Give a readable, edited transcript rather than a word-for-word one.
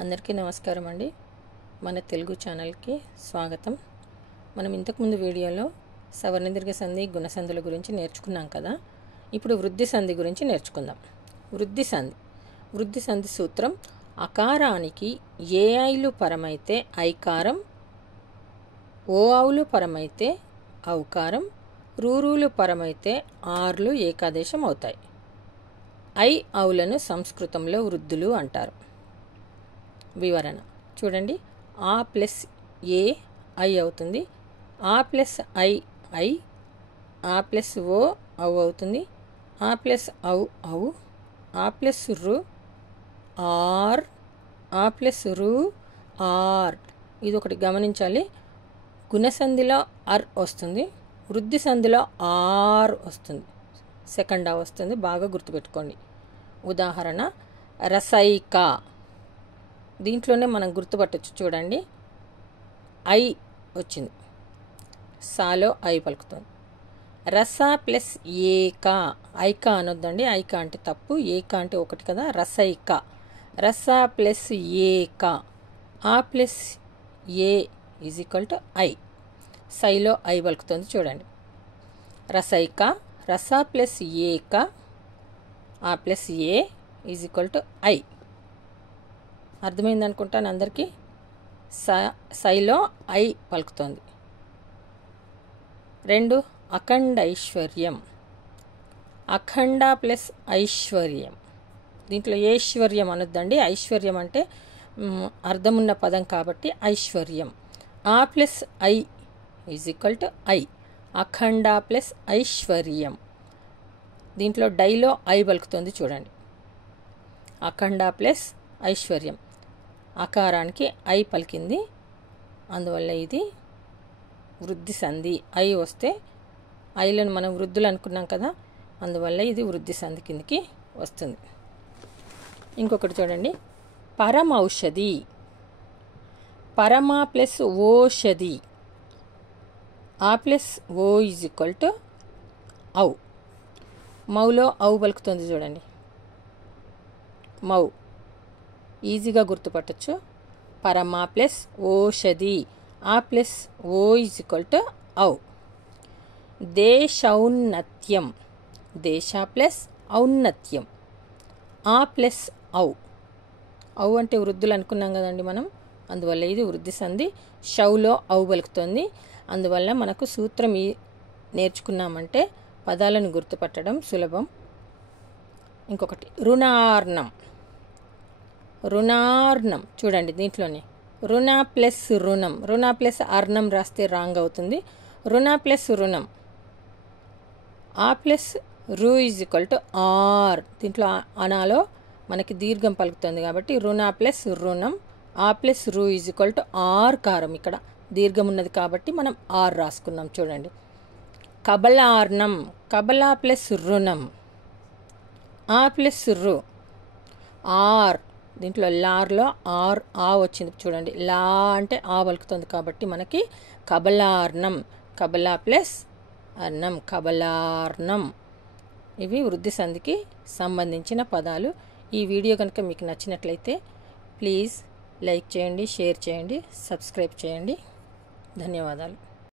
అందరికీ నమస్కారం అండి. మన తెలుగు ఛానల్కి స్వాగతం. మనం ఇంతకుముందు వీడియోలో సవర్ణ దీర్ఘ సంధి గుణసంధుల గురించి నేర్చుకున్నాం కదా. ఇప్పుడు వృద్ధి సంధి గురించి నేర్చుకుందాం. వృద్ధి సంధి సూత్రం: అకారానికి ఏ ఐలు పరమైతే ఐకారం, ఓ ఔలు పరమైతే ఔకారం, రూలు పరమైతే ఆర్లు ఏకాదేశం అవుతాయి. ఐ ఔలను సంస్కృతంలో వృద్ధులు అంటారు. వివరణ చూడండి. ఆ ప్లస్ ఏ ఐ అవుతుంది, ఆ ప్లస్ ఐ ఐ, ఆ ప్లస్ ఓ ఔ అవుతుంది, ఆ ప్లస్ ఔ ఔ, ఆ ప్లస్ రు ఆర్, ఆ ప్లస్ రు ఆర్. ఇది ఒకటి గమనించాలి. గుణసంధిలో అర్ వస్తుంది, వృద్ధి సంధిలో ఆర్ వస్తుంది, సెకండ్ ఆ వస్తుంది. బాగా గుర్తుపెట్టుకోండి. ఉదాహరణ రసైక. దీంట్లోనే మనం గుర్తుపట్టచ్చు. చూడండి, ఐ వచ్చింది, సాలో ఐ పలుకుతుంది. రస ప్లస్ ఏక, ఐక అనొద్దండి. ఐక అంటే తప్పు, ఏక అంటే ఒకటి కదా. రసైక, రస ప్లస్ ఏక, ఆ ప్లస్ ఏ ఈజ్ ఈక్వల్ టు ఐ. సైలో ఐ పలుకుతుంది. చూడండి, రసైక, రస ప్లస్ ఏక, ఆ ప్లస్ ఏ ఈజ్ ఈక్వల్ టు ఐ. అర్థమైంది అనుకుంటాను అందరికీ. సైలో ఐ పలుకుతోంది. 2 అఖండ ఐశ్వర్యం. అఖండ ప్లస్ ఐశ్వర్యం. దీంట్లో ఐశ్వర్యం అనొద్దండి. ఐశ్వర్యం అంటే అర్థమున్న పదం కాబట్టి ఐశ్వర్యం. ఆ plus I is equal to I. Akhanda plus ఐశ్వర్యం. దీంట్లో డైలో ఐ పలుకుతుంది. చూడండి, అఖండ ప్లస్ ఐశ్వర్యం. అకారానికి ఐ పలికింది, అందువల్ల ఇది వృద్ధి సంధి. ఐ వస్తే ఐలను మనం వృద్ధులు అనుకున్నాం కదా, అందువల్ల ఇది వృద్ధి సంధి కిందికి వస్తుంది. ఇంకొకటి చూడండి, పరమౌషధి. పరమ ప్లస్ ఓషధి, ఆ ప్లస్ ఓ ఈజ్ ఈక్వల్ టు ఔ. మౌలో ఔ పలుకుతుంది. చూడండి, మౌ ఈజీగా గుర్తుపట్టచ్చు. పరమ ప్లస్ ఓషధి, ఆ ప్లస్ ఓ ఈజ్ ఈక్వల్ టు ఔ. దేశౌన్నత్యం. దేశ ప్లస్ ఔన్నత్యం, ఆ ప్లస్ ఔ. ఔ అంటే వృద్ధులు అనుకున్నాం కదండి మనం, అందువల్ల ఇది వృద్ధి సంధి. షౌలో ఔ పలుకుతుంది. అందువల్ల మనకు సూత్రం నేర్చుకున్నామంటే పదాలను గుర్తుపట్టడం సులభం. ఇంకొకటి రుణార్ణం. రుణార్ణం చూడండి, దీంట్లోనే రుణ ప్లస్ రుణం, రుణ ప్లస్ అర్ణం రాస్తే రాంగ్ అవుతుంది. రుణ ప్లస్ రుణం, ఆ ప్లస్ రు ఈజ్ ఈక్వల్ టు ఆర్. దీంట్లో అనాలో మనకి దీర్ఘం పలుకుతుంది కాబట్టి రుణ ప్లస్ రుణం, ఆ ప్లస్ రు ఈజ్ ఈక్వల్ టు ఆర్ కారం. ఇక్కడ దీర్ఘం ఉన్నది కాబట్టి మనం ఆర్ రాసుకున్నాం. చూడండి, కబలార్ణం. కబలా ప్లస్ రుణం, ఆ ప్లస్ రు ఆర్. దీంట్లో లార్లో ఆర్ ఆ వచ్చింది. చూడండి, లా అంటే ఆ పలుకుతుంది కాబట్టి మనకి కబలార్ణం. కబలా ప్లస్ అర్ణం, కబలార్ణం. ఇవి వృద్ధి సంధికి సంబంధించిన పదాలు. ఈ వీడియో కనుక మీకు నచ్చినట్లయితే ప్లీజ్ లైక్ చేయండి, షేర్ చేయండి, సబ్స్క్రైబ్ చేయండి. ధన్యవాదాలు.